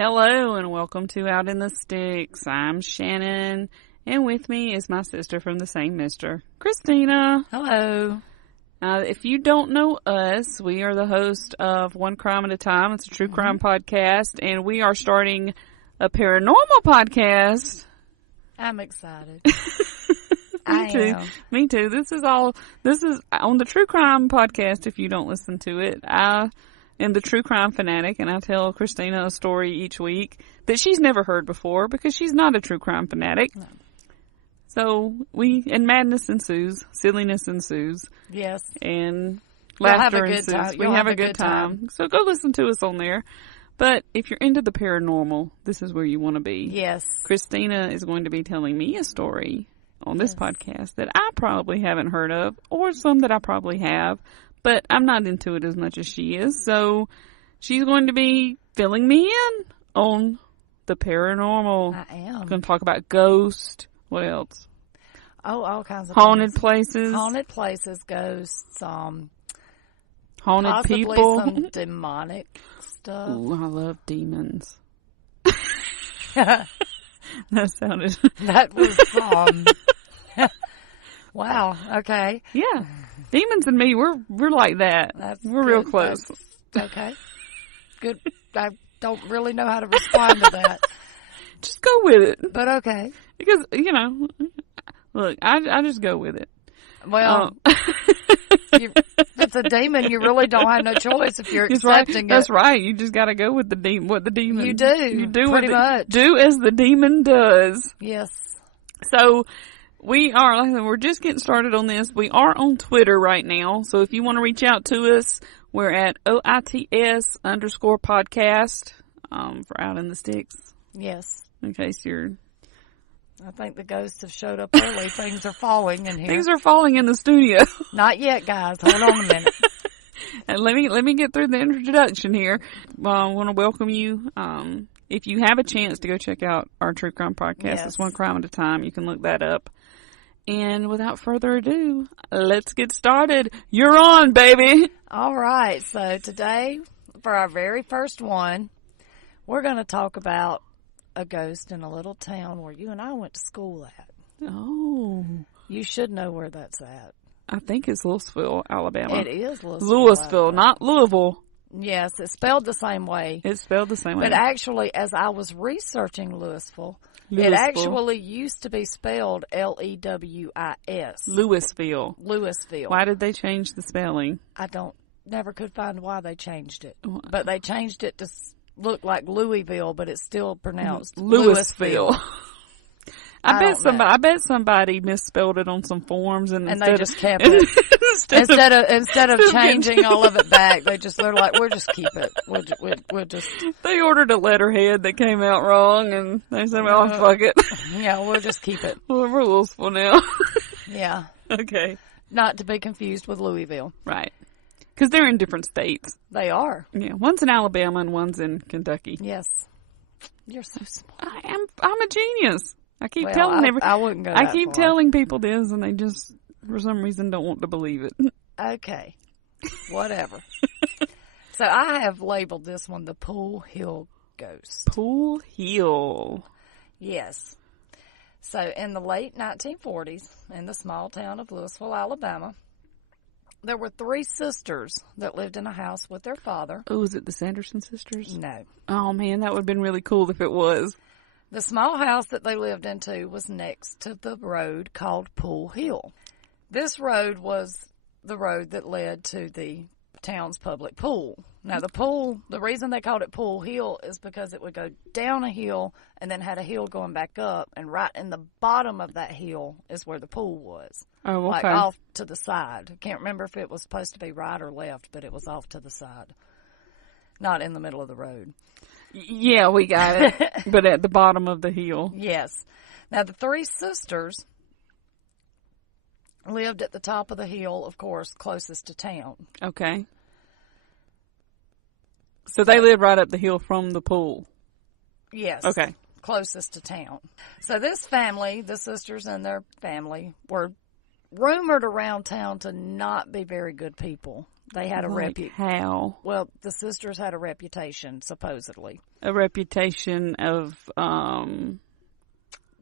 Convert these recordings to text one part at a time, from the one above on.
Hello and welcome to Out in the Sticks. I'm Shannon, and with me is my sister from the same mister, Christina. Hello. If you don't know us, we are the host of One Crime at a Time. It's a true crime podcast, and we are starting a paranormal podcast. I'm excited. Me too. Me too. This is on the True Crime podcast. If you don't listen to it, I am the true crime fanatic, and I tell Christina a story each week that she's never heard before because she's not a true crime fanatic. No. So and madness ensues, silliness ensues. Yes. And laughter ensues. We have a good time. So go listen to us on there. But if you're into the paranormal, this is where you want to be. Yes. Christina is going to be telling me a story on this podcast that I probably haven't heard of, or some that I probably have, but I'm not into it as much as she is. So she's going to be filling me in on the paranormal. I am. Going to talk about ghosts. What else? Oh, all kinds of haunted places. Haunted places, ghosts, haunted possibly people. Some demonic stuff. Ooh, I love demons. That sounded. That was wow. Okay. Yeah, demons and me, we're like that. We're real close. Okay. Good. I don't really know how to respond to that. Just go with it. But okay. Because look, I just go with it. Well, if it's a demon, you really don't have no choice if you're accepting it. That's right. You just got to go with the demon. What the demon you do. You do pretty much. Do as the demon does. Yes. So we're just getting started on this. We are on Twitter right now. So if you want to reach out to us, we're at OITS_podcast for Out in the Sticks. Yes. In case I think the ghosts have showed up early. Things are falling in here. Things are falling in the studio. Not yet, guys. Hold on a minute. And let me get through the introduction here. I want to welcome you. If you have a chance to go check out our True Crime podcast, yes. It's One Crime at a Time. You can look that up. And without further ado, let's get started. You're on, baby. All right. So today, for our very first one, we're going to talk about a ghost in a little town where you and I went to school at. Oh. You should know where that's at. I think it's Louisville, Alabama. It is Louisville, not Louisville. Yes, it's spelled the same way. It's spelled the same way. But actually, as I was researching Louisville, it actually used to be spelled Lewis. Louisville. Louisville. Why did they change the spelling? Never could find why they changed it. But they changed it to look like Louisville, but it's still pronounced Louisville. I bet somebody misspelled it on some forms and they just kept it instead of changing all of it back. They're like, we'll just keep it. We'll just. They ordered a letterhead that came out wrong, and they said, "Well, fuck it." Yeah, we'll just keep it. Well, we're Louisville now. Yeah. Okay. Not to be confused with Louisville. Right. Because they're in different states. They are. Yeah, one's in Alabama and one's in Kentucky. Yes. You're so smart. I'm a genius. I keep telling people this, and they just, for some reason, don't want to believe it. Okay. Whatever. So I have labeled this one the Pool Hill Ghost. Pool Hill. Yes. So in the late 1940s, in the small town of Louisville, Alabama, there were 3 sisters that lived in a house with their father. Oh, is it the Sanderson sisters? No. Oh, man, that would have been really cool if it was. The small house that they lived into was next to the road called Pool Hill. This road was the road that led to the town's public pool. Now, the reason they called it Pool Hill is because it would go down a hill and then had a hill going back up, and right in the bottom of that hill is where the pool was. Oh, okay. Like off to the side. I can't remember if it was supposed to be right or left, but it was off to the side. Not in the middle of the road. Yeah, we got it. But at the bottom of the hill. Yes. Now, the 3 sisters lived at the top of the hill, of course, closest to town. Okay. So they lived right up the hill from the pool? Yes. Okay. Closest to town. So this family, the sisters and their family, were rumored around town to not be very good people. They had a How? Well, the sisters had a reputation, supposedly. A reputation of,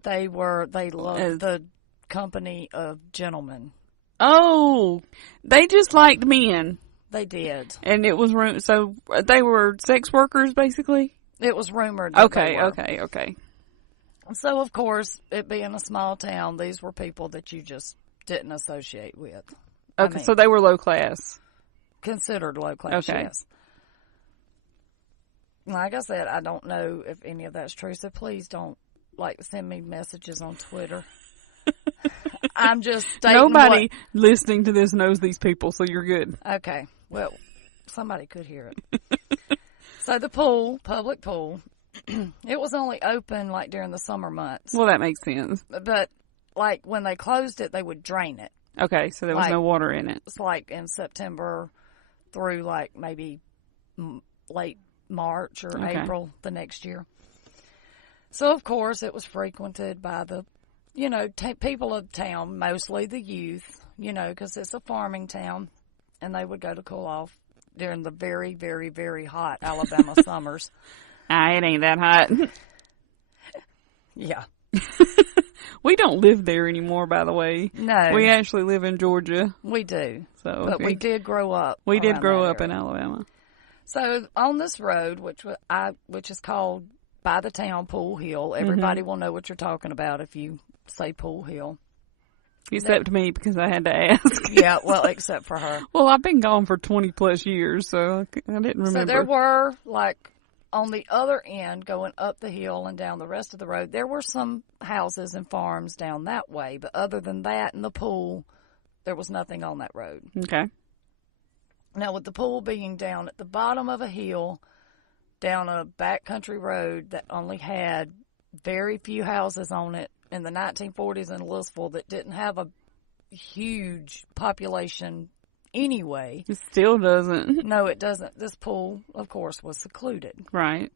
They loved the company of gentlemen. Oh, they just liked men. They did. And it was, so they were sex workers, basically? It was rumored that they were. Okay. So, of course, it being a small town, these were people that you just didn't associate with. Okay, so they were low class. Considered low class, okay. Yes. Like I said, I don't know if any of that's true, so please don't, send me messages on Twitter. I'm just stating Nobody listening to this knows these people, so you're good. Okay. Well, somebody could hear it. So the pool, public pool, it was only open, during the summer months. Well, that makes sense. But, when they closed it, they would drain it. Okay, so there was no water in it. It's in September through maybe late March or April the next year. So, of course, it was frequented by the, people of town, mostly the youth, because it's a farming town, and they would go to cool off during the very, very, very hot Alabama summers. It ain't that hot. Yeah. We don't live there anymore, by the way. No. We actually live in Georgia. We do. But we did grow up. We did grow up in Alabama. So on this road, which is called by the town Pool Hill, everybody will know what you're talking about if you say Pool Hill. Except me, because I had to ask. Yeah, well, except for her. Well, I've been gone for 20 plus years, so I didn't remember. So there were, on the other end, going up the hill and down the rest of the road, there were some houses and farms down that way. But other than that and the pool, there was nothing on that road. Okay. Now, with the pool being down at the bottom of a hill, down a backcountry road that only had very few houses on it in the 1940s in Louisville that didn't have a huge population anyway. It still doesn't. No, it doesn't. This pool, of course, was secluded. Right.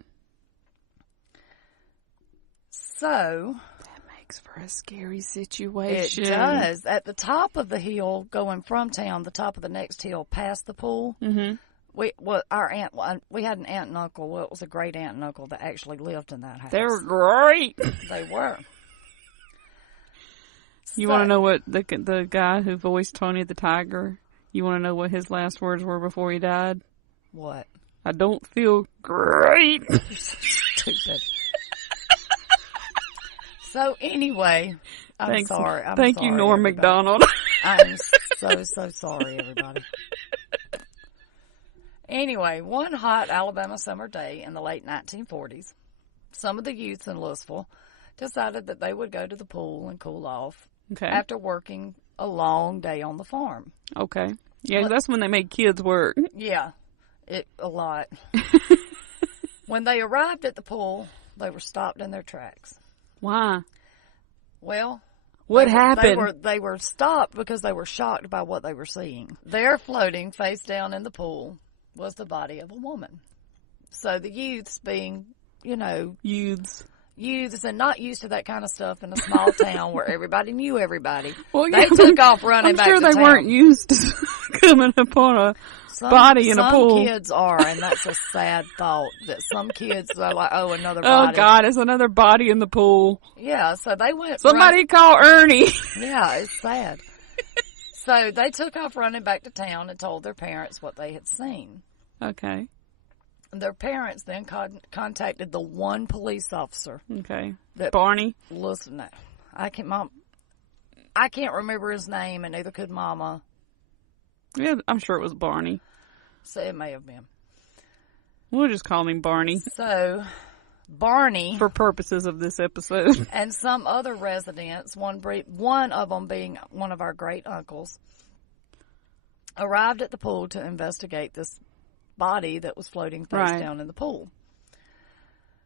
So that makes for a scary situation. It does. At the top of the hill, going from town, the top of the next hill past the pool, we had an aunt and uncle. Well, it was a great aunt and uncle that actually lived in that house. They were great. They were. You want to know what the guy who voiced Tony the Tiger? You want to know what his last words were before he died? What? I don't feel great. You're so stupid. So anyway, I'm sorry. Thank you, Norm Macdonald. I'm so sorry, everybody. Anyway, one hot Alabama summer day in the late 1940s, some of the youths in Louisville decided that they would go to the pool and cool off after working a long day on the farm. Okay. Yeah, that's when they make kids work. Yeah, a lot. When they arrived at the pool, they were stopped in their tracks. Why? Well, what happened? They were stopped because they were shocked by what they were seeing. There, floating face down in the pool, was the body of a woman. So the youths being, youths and not used to that kind of stuff in a small town where everybody knew everybody. Well, yeah, they took off running back to town. I'm sure they weren't used to coming upon a body in a pool. Some kids are, and that's a sad thought that some kids are like, oh, another body. Oh, God, it's another body in the pool. Yeah, so they went. Somebody call Ernie. Yeah, it's sad. So they took off running back to town and told their parents what they had seen. Okay. Their parents then contacted the one police officer. Okay. Barney? Listen, I can't remember his name, and neither could Mama. Yeah, I'm sure it was Barney. So it may have been. We'll just call him Barney. So, Barney, for purposes of this episode, and some other residents, one of them being one of our great uncles, arrived at the pool to investigate this body that was floating face down in the pool.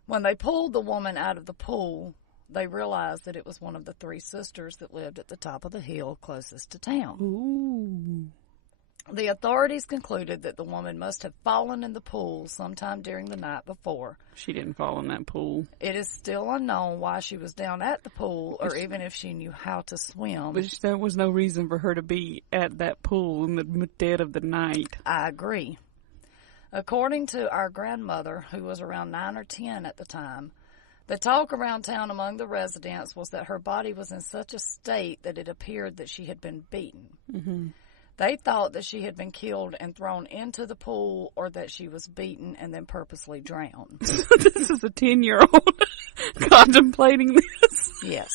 When they pulled the woman out of the pool, they realized that it was one of the three sisters that lived at the top of the hill closest to town. Ooh. The authorities concluded that the woman must have fallen in the pool sometime during the night before. She didn't fall in that pool. It is still unknown why she was down at the pool or even if she knew how to swim. But there was no reason for her to be at that pool in the dead of the night. I agree. According to our grandmother, who was around 9 or 10 at the time, the talk around town among the residents was that her body was in such a state that it appeared that she had been beaten. Mm-hmm. They thought that she had been killed and thrown into the pool or that she was beaten and then purposely drowned. This is a 10-year-old contemplating this. Yes.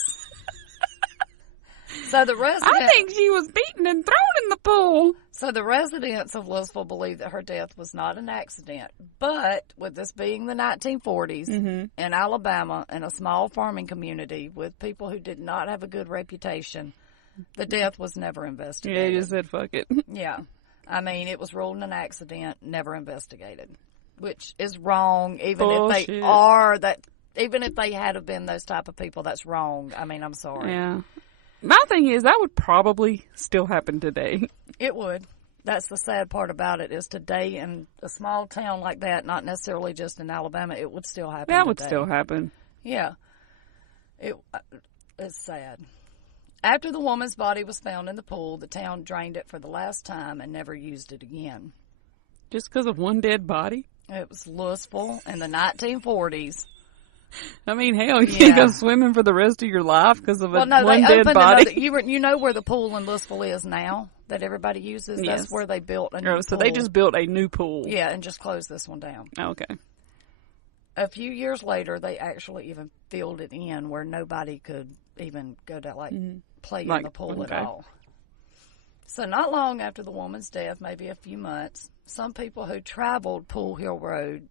So the I think she was beaten and thrown in the pool. So the residents of Louisville believe that her death was not an accident, but with this being the 1940s in Alabama and a small farming community with people who did not have a good reputation, the death was never investigated. Yeah, you just said fuck it. Yeah. I mean, it was ruled an accident, never investigated, which is wrong. Even if they are that, even if they had have been those type of people, that's wrong. I mean, I'm sorry. Yeah. My thing is, that would probably still happen today. It would. That's the sad part about it, is today in a small town like that, not necessarily just in Alabama, it would still happen That today. would still happen. Yeah. It's sad. After the woman's body was found in the pool, the town drained it for the last time and never used it again. Just because of one dead body? It was Louisville in the 1940s. I mean, hell, you can't go swimming for the rest of your life because of one dead body. You know where the pool in Louisville is now that everybody uses? Yes. That's where they built a new pool. So they just built a new pool. Yeah, and just closed this one down. Okay. A few years later, they actually even filled it in where nobody could even go to, play in the pool at all. So not long after the woman's death, maybe a few months, some people who traveled Pool Hill Road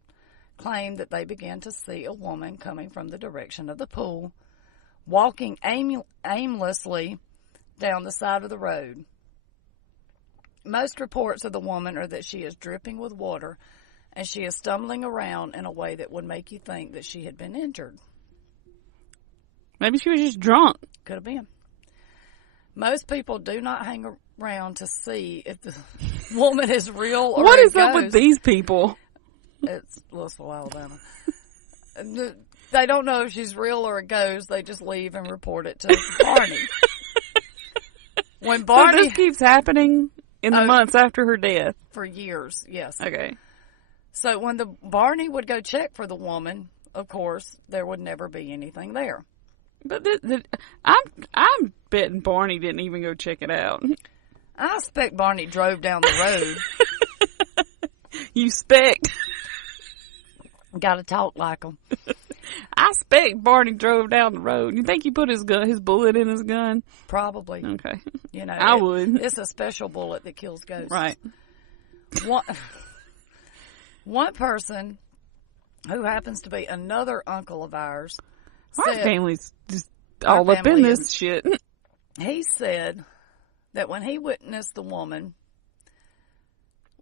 claimed that they began to see a woman coming from the direction of the pool, walking aimlessly down the side of the road. Most reports of the woman are that she is dripping with water and she is stumbling around in a way that would make you think that she had been injured. Maybe she was just drunk. Could have been. Most people do not hang around to see if the woman is real or What is up with these people? It's Louisville, Alabama. They don't know if she's real or a ghost. They just leave and report it to Barney. When Barney, so this keeps happening in the months after her death? For years, yes. Okay. So when the Barney would go check for the woman, of course, there would never be anything there. But I'm betting Barney didn't even go check it out. I expect Barney drove down the road. You expect? Got to talk like him. I expect Barney drove down the road. You think he put his bullet in his gun? Probably. Okay. You know, I would. It's a special bullet that kills ghosts. Right. One person who happens to be another uncle of ours. Our family's just all up in this shit. He said that when he witnessed the woman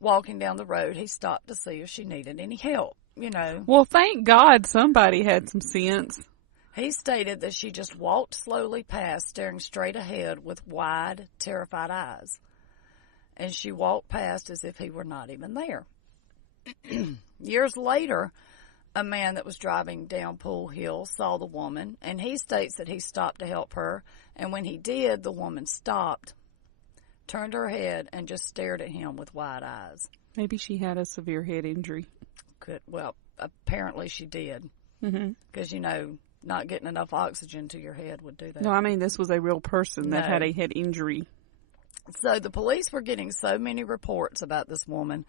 walking down the road, he stopped to see if she needed any help, you know. Well, thank God somebody had some sense. He stated that she just walked slowly past, staring straight ahead with wide, terrified eyes. And she walked past as if he were not even there. Years later, a man that was driving down Pool Hill saw the woman, and he states that he stopped to help her, and when he did, the woman stopped, turned her head, and just stared at him with wide eyes. Maybe she had a severe head injury. Well, apparently she did. Because, you know, not getting enough oxygen to your head would do that. No, I mean, this was a real person that had a head injury. So the police were getting so many reports about this woman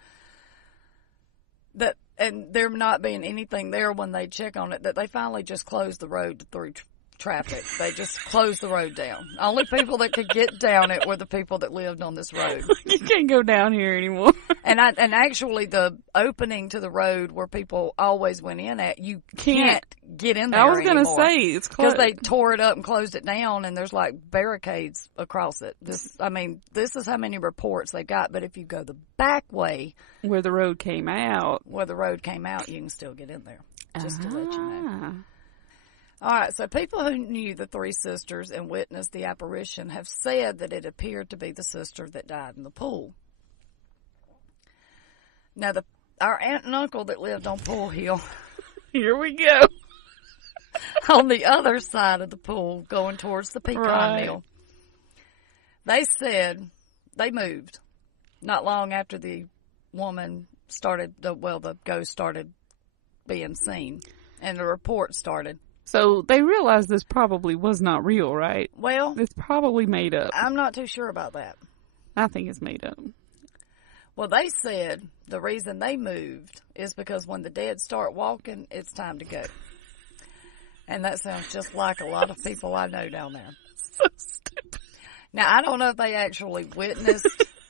and there not being anything there when they check on it, that they finally just closed the road through traffic. They just closed the road down. Only people that could get down it were the people that lived on this road. You can't go down here anymore. And actually the opening to the road where people always went in at, you can't get in there anymore. I was going to say, it's closed. Because they tore it up and closed it down, and there's like barricades across it. This is how many reports they got, but if you go the back way. Where the road came out. You can still get in there, just to let you know. All right, so people who knew the three sisters and witnessed the apparition have said that it appeared to be the sister that died in the pool. Now, our aunt and uncle that lived on Pool Hill, here we go, on the other side of the pool, going towards the pecan mill, they said they moved not long after the woman started, the ghost started being seen, and the report started. So they realized this probably was not real, right? Well, it's probably made up. I'm not too sure about that. I think it's made up. Well, they said the reason they moved is because when the dead start walking, it's time to go. And that sounds just like a lot of people I know down there. So stupid. Now, I don't know if they actually witnessed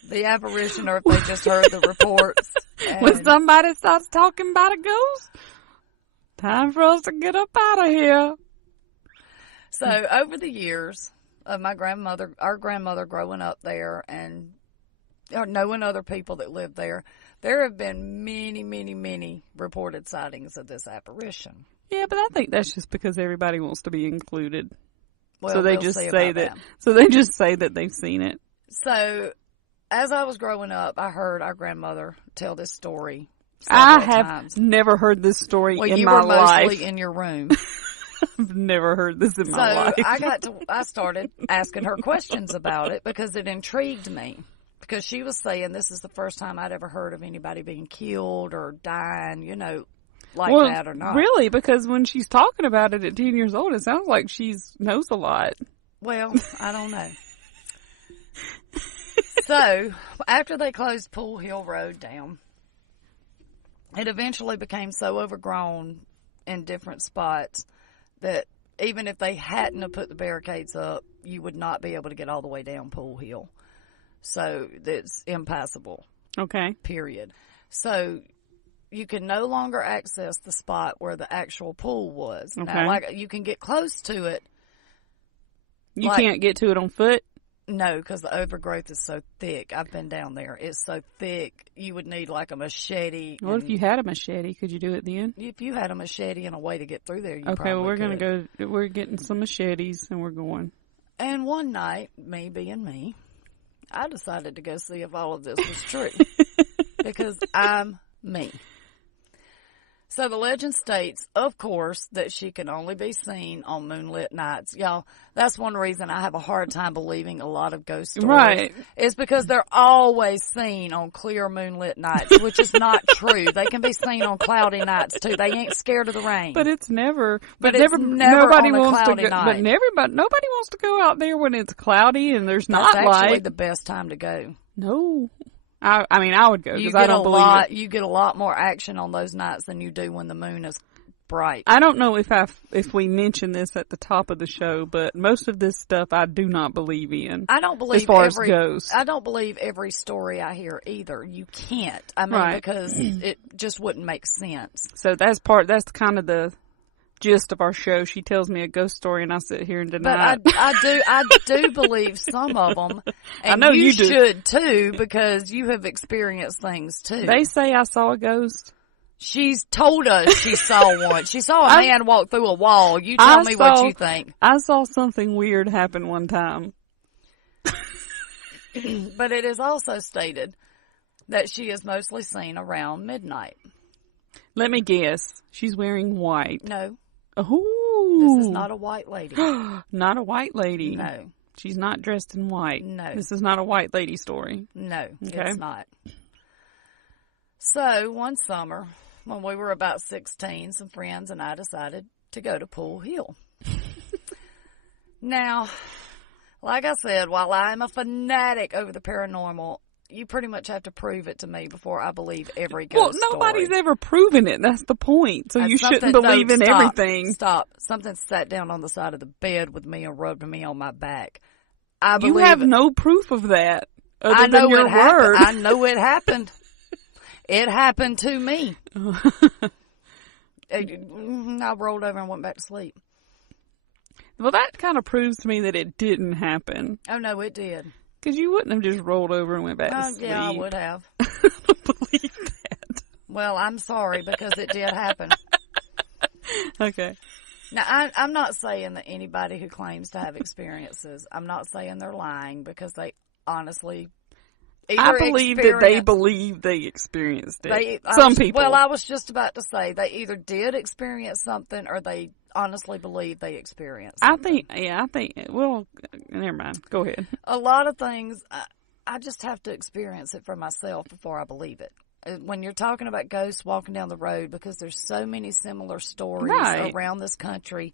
the apparition or if they just heard the reports. When somebody starts talking about a ghost, time for us to get up out of here. So, over the years of our grandmother growing up there and knowing other people that lived there, there have been many, many, many reported sightings of this apparition. Yeah, but I think that's just because everybody wants to be included. Well, so they just say that. So they just say that they've seen it. So, as I was growing up, I heard our grandmother tell this story. I have never heard this story in my life. You were mostly in your room. I've never heard this in my life. So I started asking her questions about it because it intrigued me. Because she was saying this is the first time I'd ever heard of anybody being killed or dying, like that or not. Really? Because when she's talking about it at 10 years old, it sounds like she knows a lot. Well, I don't know. So, after they closed Pool Hill Road down, it eventually became so overgrown in different spots that even if they hadn't have put the barricades up, you would not be able to get all the way down Pool Hill. So, it's impassable. Okay. Period. So, you can no longer access the spot where the actual pool was. Okay. Now, you can get close to it. You can't get to it on foot? No, because the overgrowth is so thick. I've been down there. It's so thick, you would need like a machete. Well, if you had a machete, could you do it then? If you had a machete and a way to get through there, you probably could. Okay, well, we're getting some machetes and we're going. And one night, me being me, I decided to go see if all of this was true. Because I'm me. So the legend states, of course, that she can only be seen on moonlit nights. Y'all, that's one reason I have a hard time believing a lot of ghost stories. Right. It's because they're always seen on clear moonlit nights, which is not true. They can be seen on cloudy nights too. They ain't scared of the rain. But it's never. Nobody wants to go. But nobody wants to go out there when it's cloudy and there's not light. That's actually the best time to go. No. I would go because I don't believe it. You get a lot more action on those nights than you do when the moon is bright. I don't know if we mentioned this at the top of the show, but most of this stuff I do not believe in. I don't believe as far as ghosts. I don't believe every story I hear either. You can't. Because it just wouldn't make sense. So that's kind of the gist of our show. She tells me a ghost story and I sit here and deny it. But I do believe some of them. And I know you should too, because you have experienced things too. They say I saw a ghost. She's told us she saw one. She saw a man walk through a wall. You tell me what you think. I saw something weird happen one time. But it is also stated that she is mostly seen around midnight. Let me guess. She's wearing white. No. Oh. This is not a white lady. Not a white lady. No. She's not dressed in white. No. This is not a white lady story. No, okay. It's not. So, one summer, when we were about 16, some friends and I decided to go to Pool Hill. Now, like I said, while I am a fanatic over the paranormal, you pretty much have to prove it to me before I believe every ghost Well, nobody's story. ever proven it. That's the point. So you shouldn't believe in everything. Stop. Something sat down on the side of the bed with me and rubbed me on my back. You have no proof of that other than your word. I know it happened. It happened to me. I rolled over and went back to sleep. Well, that kind of proves to me that it didn't happen. Oh, no, it did. Because you wouldn't have just rolled over and went back to sleep. Yeah, I would have. I don't believe that. Well, I'm sorry because it did happen. Okay. Now, I'm not saying that anybody who claims to have experiences, I'm not saying they're lying because they honestly I believe that they believe they experienced it. Some people. Well, I was just about to say they either did experience something or they honestly believe they experienced something. Well, never mind. Go ahead. A lot of things, I just have to experience it for myself before I believe it. When you're talking about ghosts walking down the road, because there's so many similar stories around this country,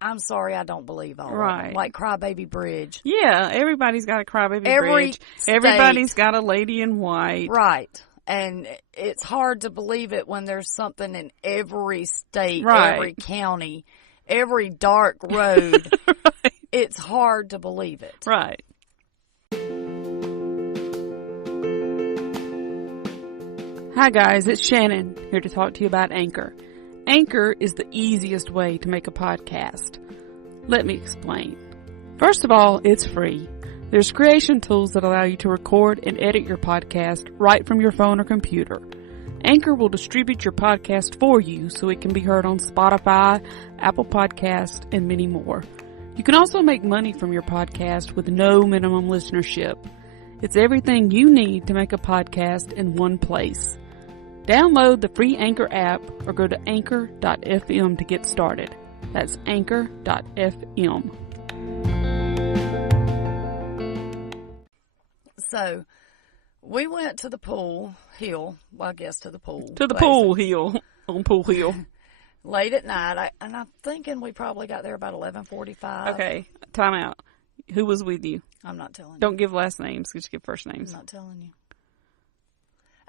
I'm sorry, I don't believe all of them. Like Crybaby Bridge. Yeah, everybody's got a Crybaby Bridge. Everybody's got a Lady in White. Right. And it's hard to believe it when there's something in every state, every county, every dark road. It's hard to believe it. Right. Hi guys, it's Shannon here to talk to you about Anchor. Anchor is the easiest way to make a podcast. Let me explain. First of all, it's free. There's creation tools that allow you to record and edit your podcast right from your phone or computer. Anchor will distribute your podcast for you so it can be heard on Spotify, Apple Podcasts, and many more. You can also make money from your podcast with no minimum listenership. It's everything you need to make a podcast in one place. Download the free Anchor app or go to anchor.fm to get started. That's anchor.fm. So, we went to the pool hill. Well, I guess to the pool. To the pool hill. On Pool Hill. Late at night. I'm thinking we probably got there about 11:45. Okay. Time out. Who was with you? I'm not telling you. Don't give last names. Just give first names. I'm not telling you.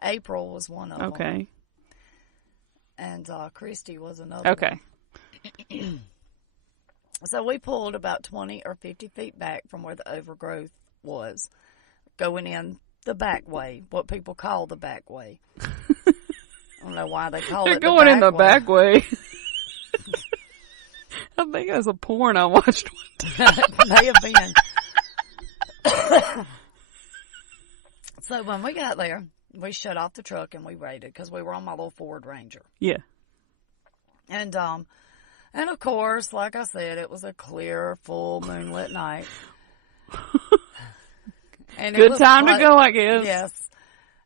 April was one of them. Okay. And Christy was another. Okay. So we pulled about 20 or 50 feet back from where the overgrowth was, going in the back way, what people call the back way. I don't know why they call it the back way. They're going in the back way. I think that's a porn I watched one time. It may have been. So when we got there, we shut off the truck and we waited because we were on my little Ford Ranger. Yeah. And of course, like I said, it was a clear, full moonlit night. And good time to go, I guess. Yes.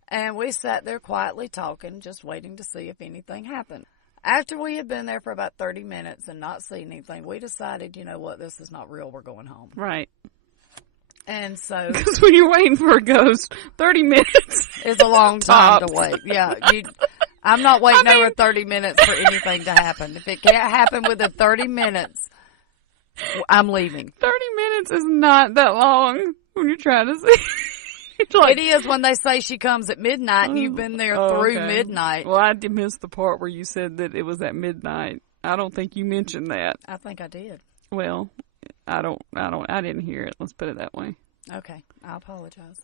And we sat there quietly talking, just waiting to see if anything happened. After we had been there for about 30 minutes and not seen anything, we decided, you know what, this is not real. We're going home. Right. And so... Because when you're waiting for a ghost, 30 minutes is a long time to wait. Yeah. I'm not waiting over 30 minutes for anything to happen. If it can't happen within 30 minutes, I'm leaving. 30 minutes is not that long when you're trying to see. It is when they say she comes at midnight and you've been there through midnight. Well, I did miss the part where you said that it was at midnight. I don't think you mentioned that. I think I did. Well, I didn't hear it. Let's put it that way. Okay. I apologize.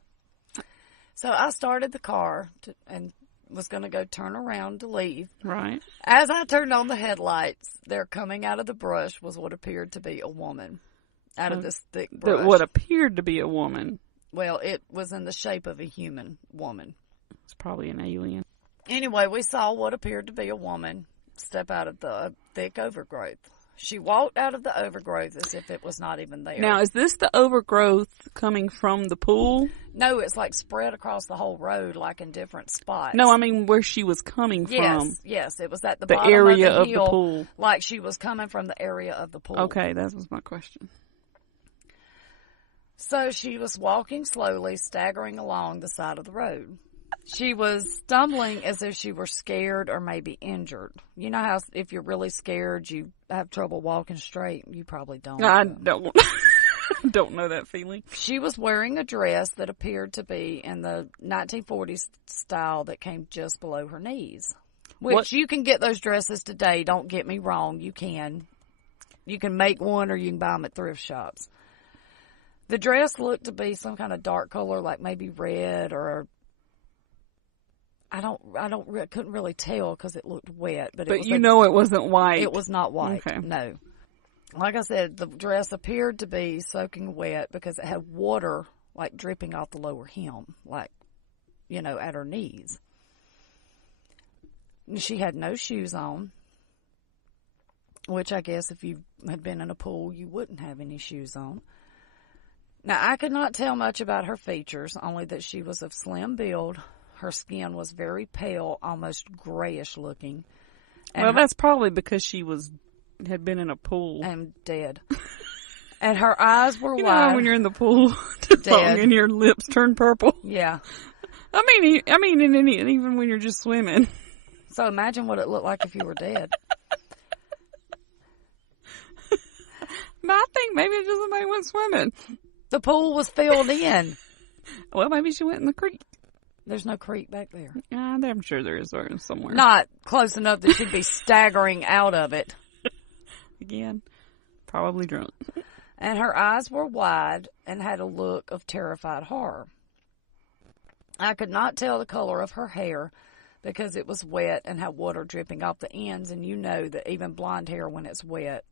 So I started the car and was going to go turn around to leave. Right. As I turned on the headlights, there coming out of the brush was what appeared to be a woman out of this thick brush. What appeared to be a woman. Well, it was in the shape of a human woman. It's probably an alien. Anyway, we saw what appeared to be a woman step out of the thick overgrowth. She walked out of the overgrowth as if it was not even there. Now, is this the overgrowth coming from the pool? No, it's like spread across the whole road, like in different spots. No, I mean where she was coming from. Yes, it was at the bottom area of the pool. Like she was coming from the area of the pool. Okay, that was my question. So she was walking slowly, staggering along the side of the road. She was stumbling as if she were scared or maybe injured. You know how if you're really scared, you have trouble walking straight? You probably don't. I don't. Don't know that feeling. She was wearing a dress that appeared to be in the 1940s style that came just below her knees. Which you can get those dresses today. Don't get me wrong. You can. You can make one or you can buy them at thrift shops. The dress looked to be some kind of dark color, like maybe red or I couldn't really tell because it looked wet. But it wasn't white. It was not white. Okay. No. Like I said, the dress appeared to be soaking wet because it had water like dripping off the lower hem, like, at her knees. She had no shoes on, which I guess if you had been in a pool, you wouldn't have any shoes on. Now, I could not tell much about her features, only that she was of slim build. Her skin was very pale, almost grayish looking. Well, that's probably because she had been in a pool. And dead. And her eyes were wide. Know when you're in the pool too long and your lips turn purple. Yeah. I mean, even when you're just swimming. So imagine what it looked like if you were dead. But I think maybe it's just somebody went swimming. The pool was filled in. Well, maybe she went in the creek. There's no creek back there. I'm sure there is somewhere. Not close enough that she'd be staggering out of it. Again, probably drunk. And her eyes were wide and had a look of terrified horror. I could not tell the color of her hair because it was wet and had water dripping off the ends, and you know that even blonde hair, when it's wet,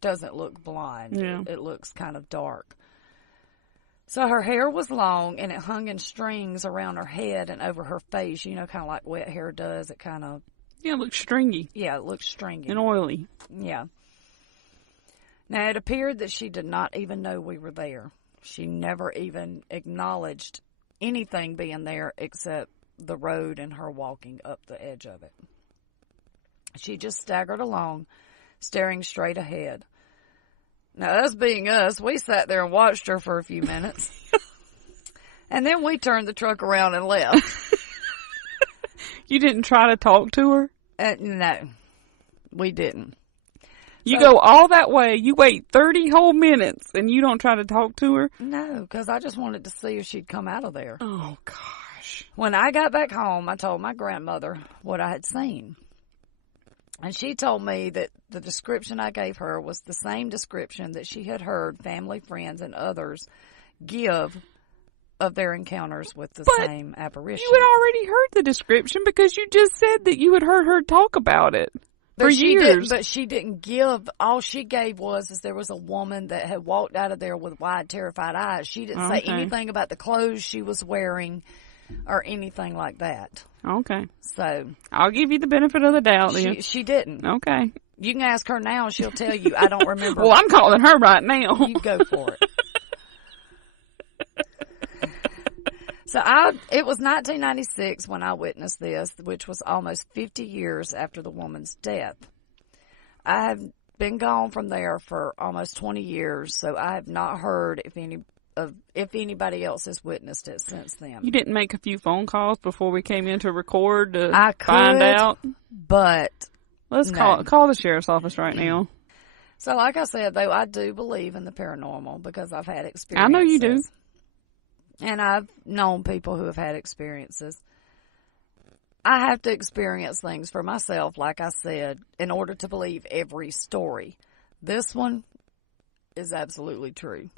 doesn't look blonde. Yeah. It looks kind of dark. So her hair was long, and it hung in strings around her head and over her face, kind of like wet hair does. It kind of... Yeah, it looks stringy. Yeah, it looks stringy. And oily. Yeah. Now, it appeared that she did not even know we were there. She never even acknowledged anything being there except the road and her walking up the edge of it. She just staggered along, staring straight ahead. Now, us being us, we sat there and watched her for a few minutes. And then we turned the truck around and left. You didn't try to talk to her? No, we didn't. You go all that way, you wait 30 whole minutes, and you don't try to talk to her? No, because I just wanted to see if she'd come out of there. Oh, gosh. When I got back home, I told my grandmother what I had seen. And she told me that the description I gave her was the same description that she had heard family, friends, and others give of their encounters with the same apparition. You had already heard the description because you just said that you had heard her talk about it. For years. But she didn't give. All she gave was there was a woman that had walked out of there with wide, terrified eyes. She didn't say anything about the clothes she was wearing or anything like that. Okay. So I'll give you the benefit of the doubt then. She didn't. Okay. You can ask her now and she'll tell you, I don't remember. Well, I'm calling her right now. You go for it. So it was 1996 when I witnessed this, which was almost 50 years after the woman's death. I have been gone from there for almost 20 years, so I have not heard if anybody else has witnessed it since then. You didn't make a few phone calls before we came in to record to find out? But let's call the sheriff's office right now. So like I said, though, I do believe in the paranormal because I've had experiences. I know you do. And I've known people who have had experiences. I have to experience things for myself, like I said, in order to believe every story. This one is absolutely true.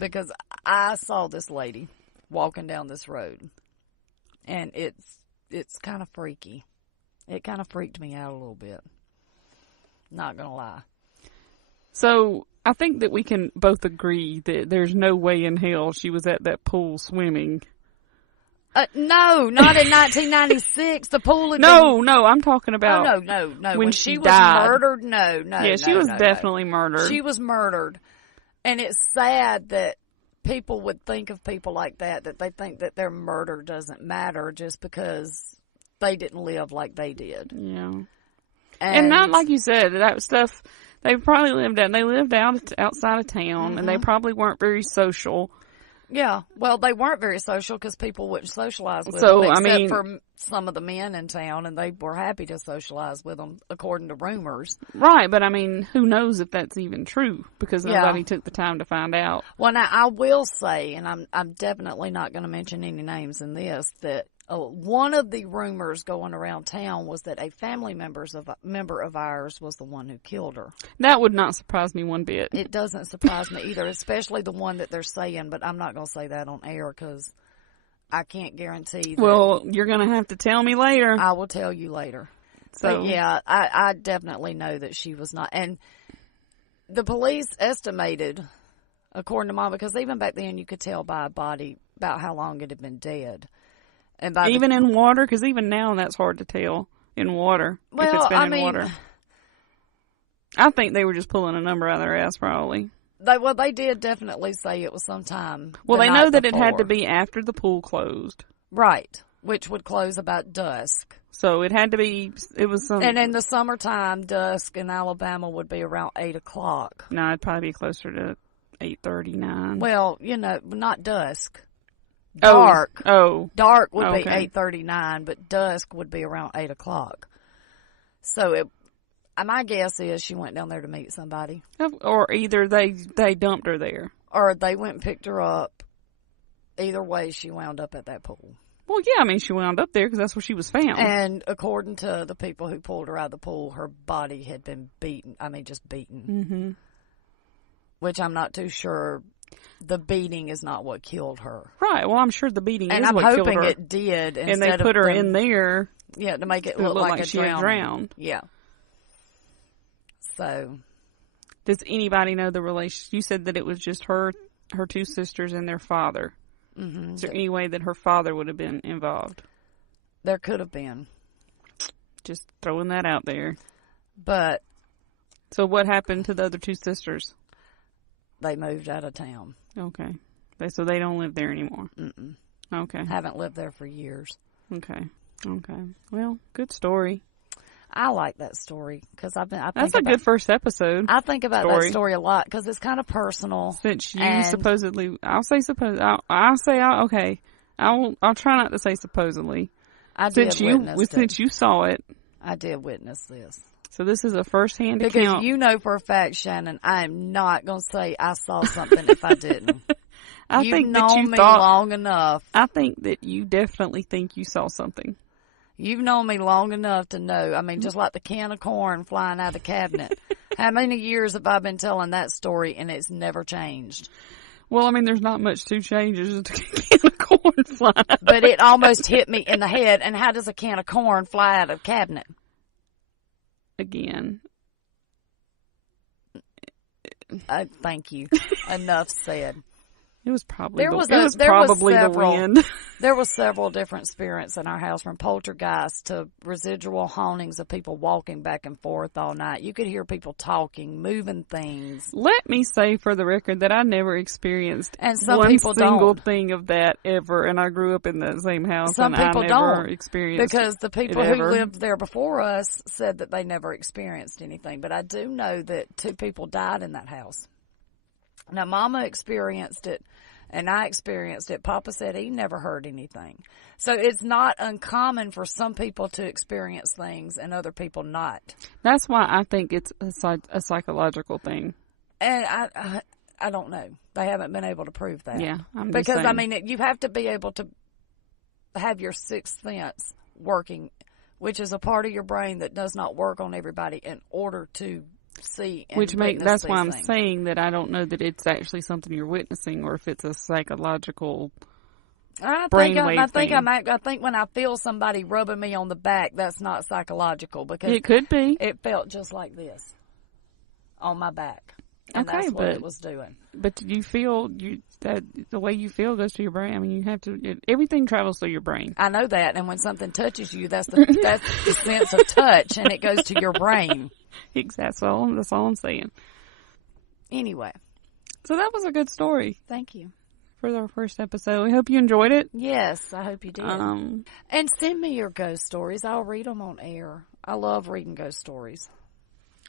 Because I saw this lady walking down this road. And it's kind of freaky. It kind of freaked me out a little bit. Not going to lie. So I think that we can both agree that there's no way in hell she was at that pool swimming. No, not in 1996. The pool had No, I'm talking about. Oh, no. When she was died. murdered, no. Yeah, she was definitely murdered. She was murdered. And it's sad that people would think of people like that they think that their murder doesn't matter just because they didn't live like they did. Yeah. And not like you said, that stuff. They probably lived outside of town, and they probably weren't very social. Yeah, well, they weren't very social because people wouldn't socialize with them, except for some of the men in town, and they were happy to socialize with them, according to rumors. Right, but I mean, who knows if that's even true, because nobody took the time to find out. Well, now, I will say, and I'm definitely not going to mention any names in this, that one of the rumors going around town was that a family member of ours was the one who killed her. That would not surprise me one bit. It doesn't surprise me either, especially the one that they're saying, but I'm not going to say that on air because I can't guarantee that. Well, you're going to have to tell me later. I will tell you later. So, but yeah, I definitely know that she was not. And the police estimated, according to Mom, because even back then you could tell by a body about how long it had been dead. And even in water? Because even now that's hard to tell in water. Well, if it's been in water. I think they were just pulling a number out of their ass, probably. They did definitely say it was sometime. Well, they know that it had to before. be after the pool closed. Right, which would close about dusk. So it had to be, it was some... And in the summertime, dusk in Alabama would be around 8 o'clock. No, it'd probably be closer to 8:39. Well, not dusk. Dark. Oh. Dark would be Okay. 8:39, but dusk would be around 8 o'clock. So my guess is she went down there to meet somebody. Or either they dumped her there. Or they went and picked her up. Either way, she wound up at that pool. Well, yeah, I mean, she wound up there because that's where she was found. And according to the people who pulled her out of the pool, her body had been beaten. I mean, just beaten. Mm-hmm. Which I'm not too sure. The beating is not what killed her. Right. Well, I'm sure the beating And is I'm what killed hoping her. it did. And they put her in there. Yeah, to make it to look like a she had drowning. drowned. Yeah. So. Does anybody know the relation? You said that it was just her two sisters, and their father. Mm-hmm. Is there any way that her father would have been involved? There could have been. Just throwing that out there. But. So what happened to the other two sisters? They moved out of town. Okay. So they don't live there anymore? Mm-mm. Okay. Haven't lived there for years. Okay. Well, good story. I like that story because That's a good first episode. I think about that story a lot because it's kind of personal. Since you supposedly, I'll say okay. I'll try not to say supposedly. Since you saw it. I did witness this. So this is a first-hand account. Because you know for a fact, Shannon, I am not going to say I saw something if I didn't. You've known me long enough. I think that you definitely think you saw something. You've known me long enough to know. I mean, just like the can of corn flying out of the cabinet. How many years have I been telling that story and it's never changed? Well, I mean, there's not much to change. There's just a can of corn flying out. But it almost hit me in the head. And how does a can of corn fly out of a cabinet? Again. Thank you. Enough said. It was probably the wind. There was several different spirits in our house, from poltergeists to residual hauntings of people walking back and forth all night. You could hear people talking, moving things. Let me say for the record that I never experienced one single thing of that ever, and I grew up in that same house. Some and people I never don't, experienced because the people who lived there before us said that they never experienced anything. But I do know that 2 people died in that house. Now, Mama experienced it, and I experienced it. Papa said he never heard anything. So it's not uncommon for some people to experience things and other people not. That's why I think it's a psychological thing. And I don't know. They haven't been able to prove that. Yeah, I'm just because saying. I mean, you have to be able to have your sixth sense working, which is a part of your brain that does not work on everybody, in order to see and that's why I'm things. saying that I don't know that it's actually something you're witnessing, or if it's a psychological brainwave thing. I think when I feel somebody rubbing me on the back, that's not psychological, because it could be. It felt just like this on my back, and that's what it was doing. But you feel that the way you feel goes to your brain. I mean, you have to. Everything travels through your brain. I know that, and when something touches you, that's the sense of touch, and it goes to your brain. Exactly. That's all I'm saying. Anyway. So that was a good story. Thank you. For our first episode. We hope you enjoyed it. Yes, I hope you did. And send me your ghost stories. I'll read them on air. I love reading ghost stories.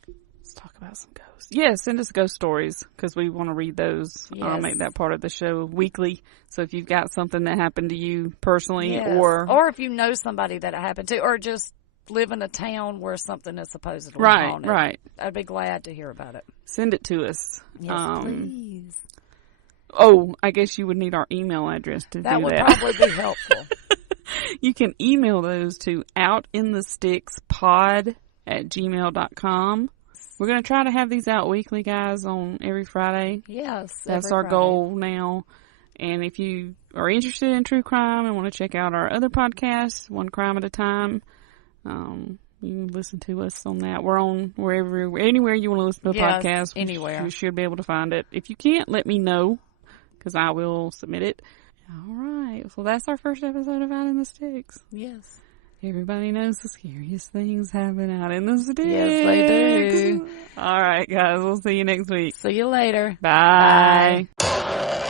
Let's talk about some ghosts. Yeah, send us ghost stories, because we want to read those. Yes. I'll make that part of the show weekly. So if you've got something that happened to you personally, yes. or if you know somebody that it happened to, or just live in a town where something is supposedly haunted. Right. I'd be glad to hear about it. Send it to us. Yes, please. Oh, I guess you would need our email address to do that. That would probably be helpful. You can email those to outinthestickspod@gmail.com. We're going to try to have these out weekly, guys, on every Friday. Yes. That's our goal now. And if you are interested in true crime and want to check out our other podcasts, One Crime at a Time, you can listen to us on that. We're on anywhere you want to listen to a podcast. Anywhere. You should be able to find it. If you can't, let me know, because I will submit it. All right. So that's our first episode of Out in the Sticks. Yes. Everybody knows the scariest things happen out in the sticks. Yes, they do. All right, guys. We'll see you next week. See you later. Bye. Bye.